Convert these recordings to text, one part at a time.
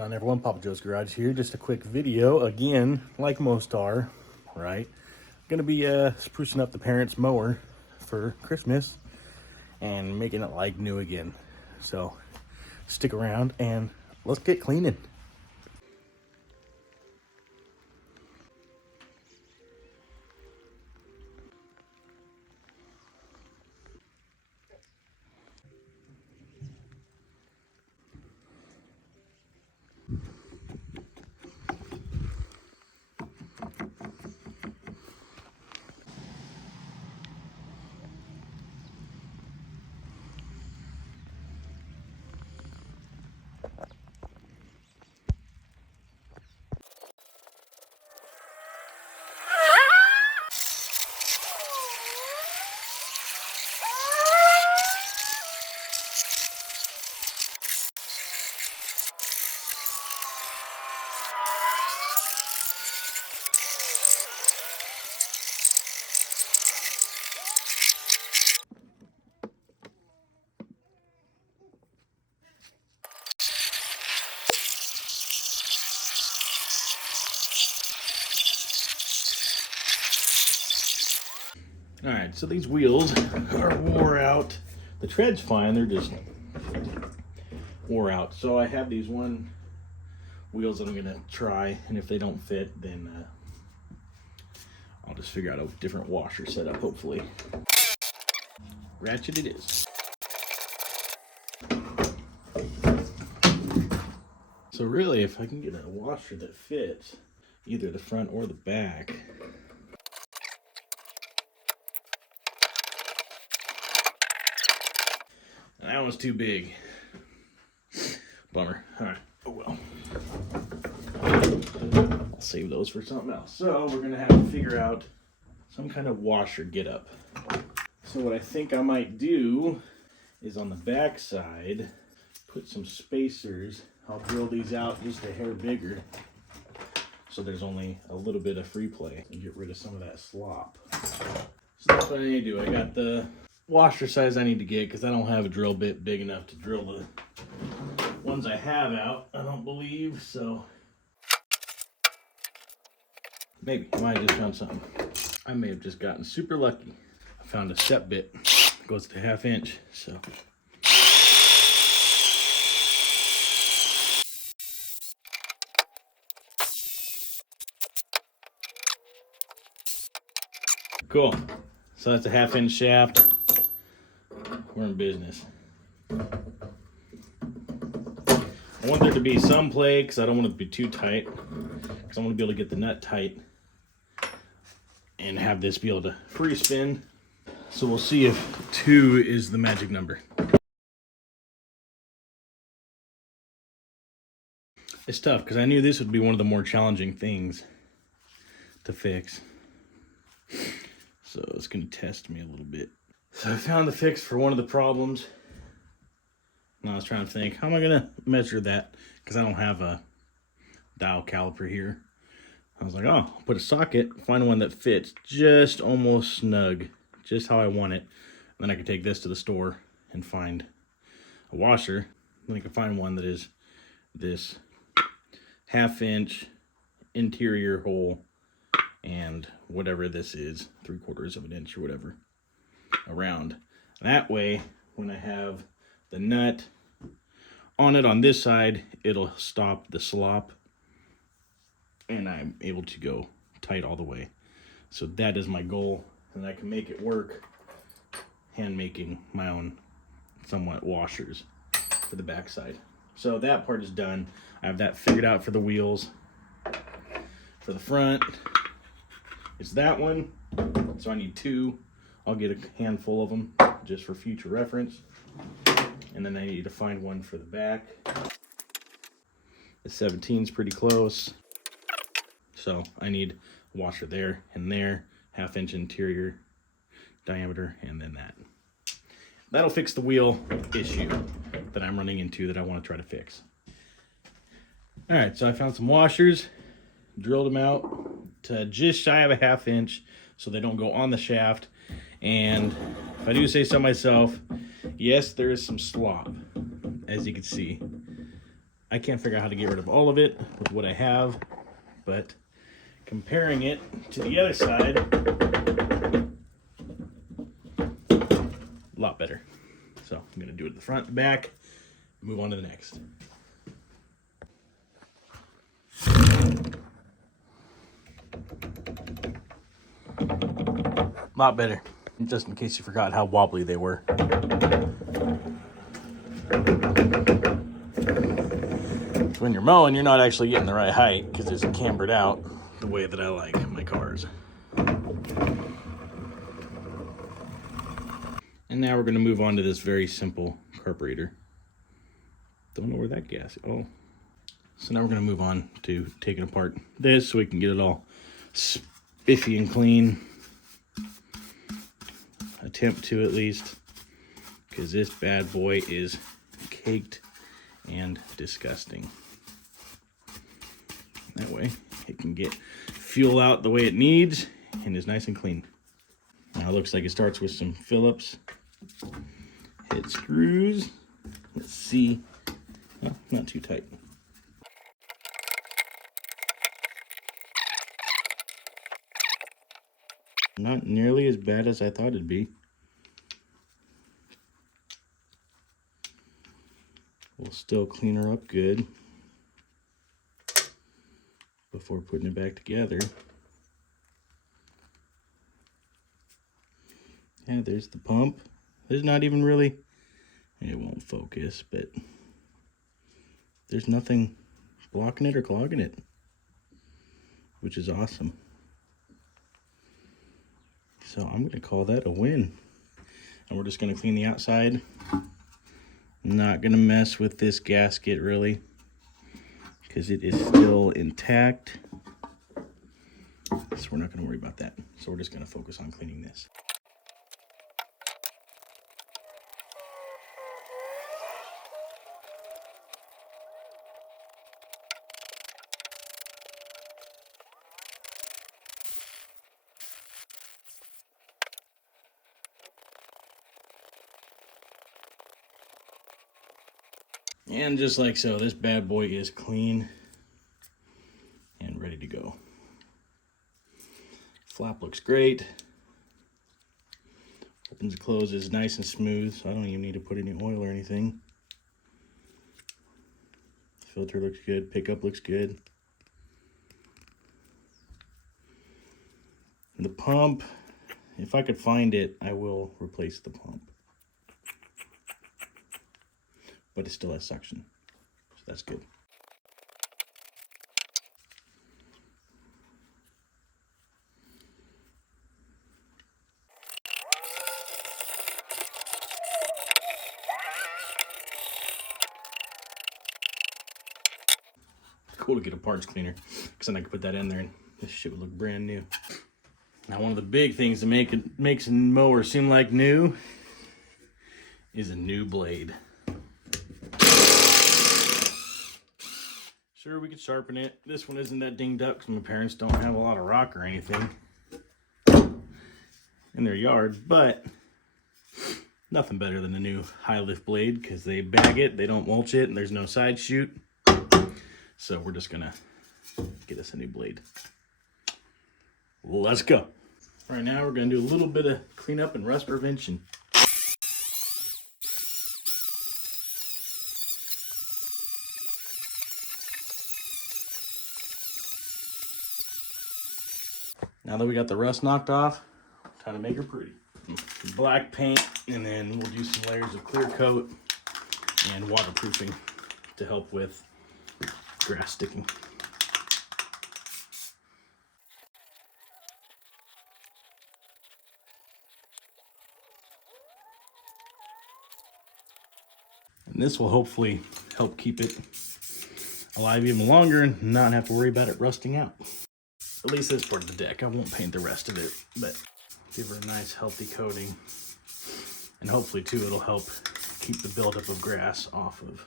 On everyone, Papa Joe's Garage here. Just a quick video, again, like most are, right? Gonna be sprucing up the parents' mower for Christmas and making it like new again. So stick around and let's get cleaning. All right, so these wheels are wore out. The tread's fine, they're just wore out. So I have these wheels that I'm gonna try, and if they don't fit, then I'll just figure out a different washer setup, hopefully. Ratchet it is. So really, if I can get a washer that fits either the front or the back, that one's too big. Bummer. All right. Oh well. I'll save those for something else. So we're gonna have to figure out some kind of washer get up. So what I think I might do is on the back side, put some spacers. I'll drill these out just a hair bigger, so there's only a little bit of free play and get rid of some of that slop. So that's what I need to do. I got the washer size I need to get because I don't have a drill bit big enough to drill the ones I have out, I don't believe. So maybe I might have just found something. I may have just gotten super lucky. I found a step bit. It goes to 1/2 inch. So cool. So that's a 1/2 inch shaft. We're in business. I want there to be some play because I don't want it to be too tight. Because I want to be able to get the nut tight and have this be able to free spin. So we'll see if 2 is the magic number. It's tough because I knew this would be one of the more challenging things to fix. So it's going to test me a little bit. So I found the fix for one of the problems. And I was trying to think, how am I going to measure that? Because I don't have a dial caliper here. I was like, oh, I'll put a socket, find one that fits just almost snug, just how I want it. And then I can take this to the store and find a washer. Then I can find one that is this 1/2 inch interior hole and whatever this is, 3/4 of an inch or whatever, around. That way, when I have the nut on it on this side, it'll stop the slop and I'm able to go tight all the way. So that is my goal, and I can make it work hand making my own somewhat washers for the backside. So that part is done. I have that figured out for the wheels. For the front, it's that one. So I need 2. I'll get a handful of them just for future reference. And then I need to find one for the back. The 17 is pretty close. So I need a washer there and there, 1/2 inch interior diameter, and then that. That'll fix the wheel issue that I'm running into that I want to try to fix. All right, so I found some washers, drilled them out to just shy of a 1/2 inch so they don't go on the shaft. And if I do say so myself, yes, there is some slop, as you can see. I can't figure out how to get rid of all of it with what I have, but comparing it to the other side, a lot better. So I'm gonna do it at the front, back, move on to the next. A lot better, just in case you forgot how wobbly they were. When you're mowing, you're not actually getting the right height because it's cambered out the way that I like my cars. And now we're going to move on to this very simple carburetor. Don't know where that gas is. Oh. So now we're going to move on to taking apart this so we can get it all spiffy and clean. Attempt to, at least, because this bad boy is caked and disgusting. That way it can get fuel out the way it needs and is nice and clean. Now it looks like it starts with some Phillips head screws. Let's see. Oh, not too tight. Not nearly as bad as I thought it'd be. We'll still clean her up good before putting it back together. Yeah, there's the pump. There's not even really, it won't focus, but there's nothing blocking it or clogging it, which is awesome. So I'm gonna call that a win. And we're just gonna clean the outside. Not gonna mess with this gasket really, because it is still intact. So we're not gonna worry about that. So we're just gonna focus on cleaning this. And just like so, this bad boy is clean and ready to go. Flap looks great. Opens and closes nice and smooth, so I don't even need to put any oil or anything. Filter looks good, pickup looks good. And the pump, if I could find it, I will replace the pump. But it still has suction, so that's good. Cool to get a parts cleaner, because then I can put that in there and this shit would look brand new. Now, one of the big things to makes a mower seem like new is a new blade. Sure, we could sharpen it. This one isn't that dinged up because my parents don't have a lot of rock or anything in their yard, but nothing better than a new high lift blade because they bag it, they don't mulch it, and there's no side shoot. So we're just gonna get us a new blade. Let's go. All right, now we're gonna do a little bit of cleanup and rust prevention. Now that we got the rust knocked off, time to make her pretty. Black paint, and then we'll do some layers of clear coat and waterproofing to help with grass sticking. And this will hopefully help keep it alive even longer and not have to worry about it rusting out. At least this part of the deck. I won't paint the rest of it, but give her a nice healthy coating. And hopefully too, it'll help keep the buildup of grass off of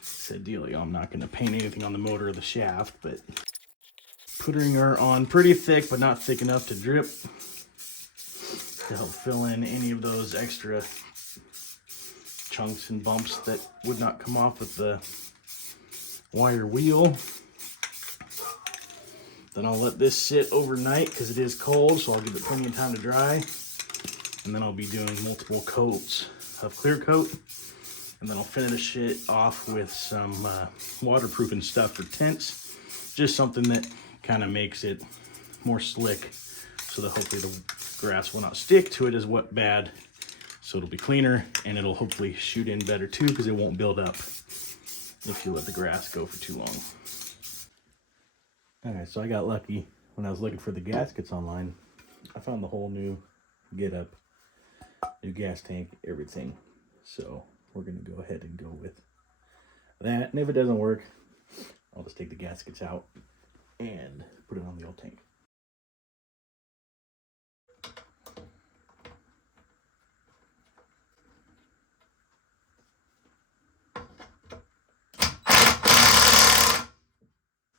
said dealio. I'm not gonna paint anything on the motor or the shaft, but putting her on pretty thick, but not thick enough to drip to help fill in any of those extra chunks and bumps that would not come off with the wire wheel. Then I'll let this sit overnight because it is cold, so I'll give it plenty of time to dry. And then I'll be doing multiple coats of clear coat. And then I'll finish it off with some waterproofing stuff for tents. Just something that kind of makes it more slick so that hopefully the grass will not stick to it as wet bad. So it'll be cleaner and it'll hopefully shoot in better too because it won't build up if you let the grass go for too long. Alright, so I got lucky when I was looking for the gaskets online. I found the whole new getup, new gas tank, everything. So we're going to go ahead and go with that. And if it doesn't work, I'll just take the gaskets out and put it on the old tank.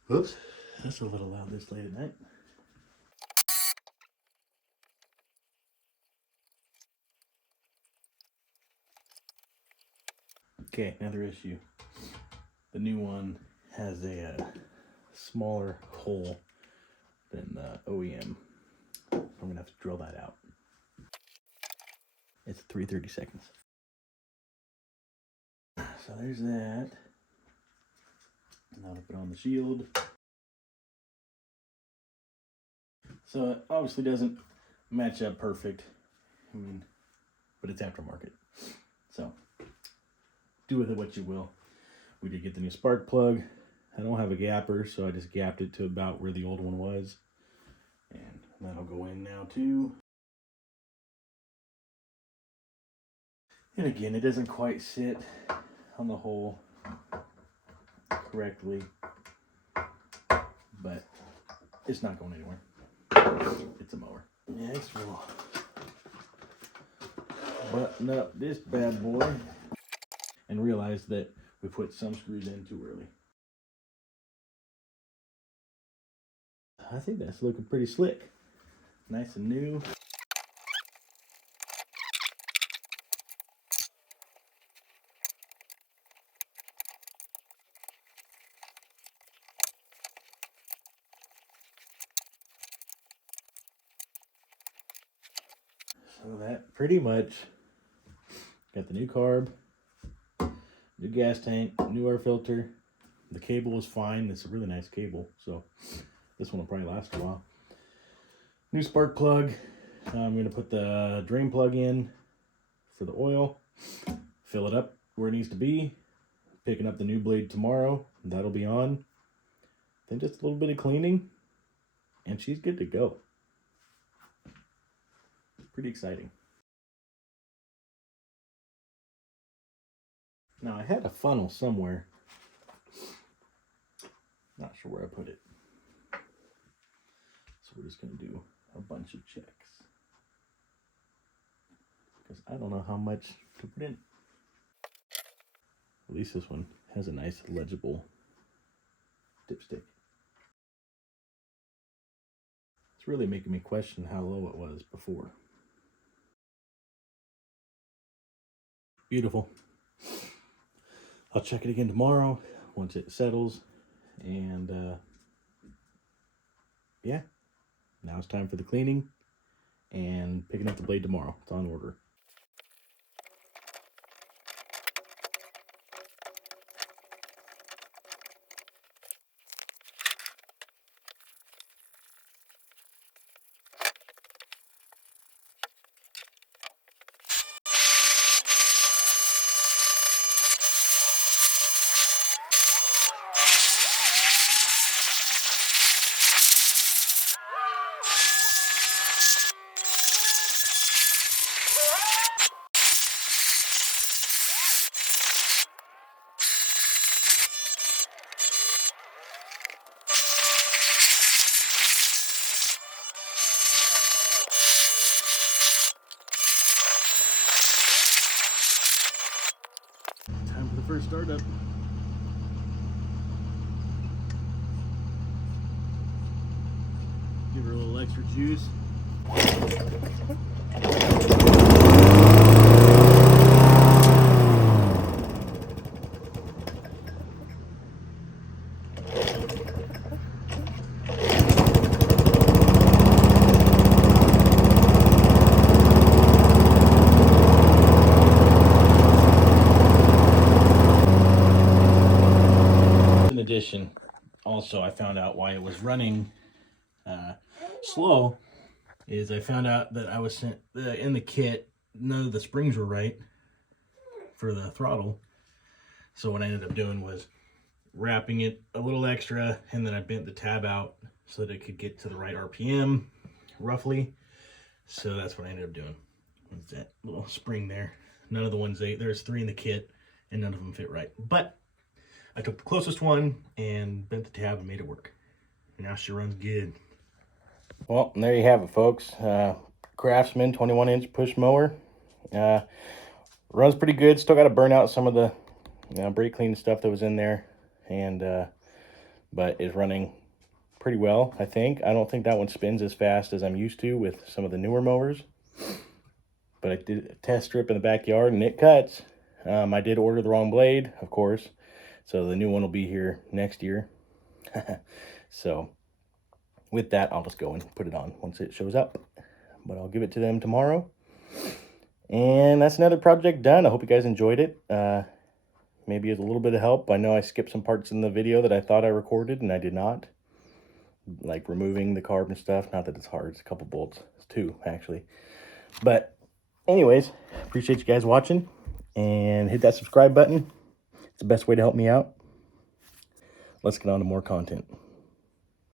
Whoops, that's a little loud this late at night. Okay, another issue. The new one has a smaller hole than the OEM. I'm gonna have to drill that out. It's 3:30 seconds. So there's that. Now to put on the shield. So it obviously doesn't match up perfect. I mean, but it's aftermarket. So do with it what you will. We did get the new spark plug. I don't have a gapper, so I just gapped it to about where the old one was. And that'll go in now too. And again, it doesn't quite sit on the hole correctly, but it's not going anywhere. It's a mower. Next, we'll button up this bad boy and realize that we put some screws in too early. I think that's looking pretty slick. Nice and new. So that pretty much got the new carb, new gas tank, new air filter. The cable is fine. It's a really nice cable, so this one will probably last a while. New spark plug. I'm going to put the drain plug in for the oil, fill it up where it needs to be. Picking up the new blade tomorrow. That'll be on. Then just a little bit of cleaning, and she's good to go. Pretty exciting. Now I had a funnel somewhere. Not sure where I put it. So we're just going to do a bunch of checks. Because I don't know how much to put in. At least this one has a nice legible dipstick. It's really making me question how low it was before. Beautiful. I'll check it again tomorrow once it settles. And yeah, now it's time for the cleaning and picking up the blade tomorrow. It's on order. Time for the first startup. Give her a little extra juice. addition, also I found out why it was running slow. Is I found out that I was sent in the kit, none of the springs were right for the throttle. So what I ended up doing was wrapping it a little extra, and then I bent the tab out so that it could get to the right RPM roughly. So that's what I ended up doing. What's that little spring there? None of the ones there's 3 in the kit and none of them fit right, but I took the closest one and bent the tab and made it work, and now she runs good. Well, and there you have it, folks. Craftsman 21-inch push mower. Runs pretty good. Still got to burn out some of the brake clean stuff that was in there, and but is running pretty well, I think. I don't think that one spins as fast as I'm used to with some of the newer mowers, but I did a test strip in the backyard and it cuts. I did order the wrong blade, of course, so the new one will be here next year. So with that, I'll just go and put it on once it shows up, but I'll give it to them tomorrow. And that's another project done. I hope you guys enjoyed it. Maybe it's a little bit of help. I know I skipped some parts in the video that I thought I recorded and I did not, like removing the carb and stuff. Not that it's hard, it's a couple bolts. It's 2 actually. But anyways, appreciate you guys watching, and hit that subscribe button. It's the best way to help me out. Let's get on to more content.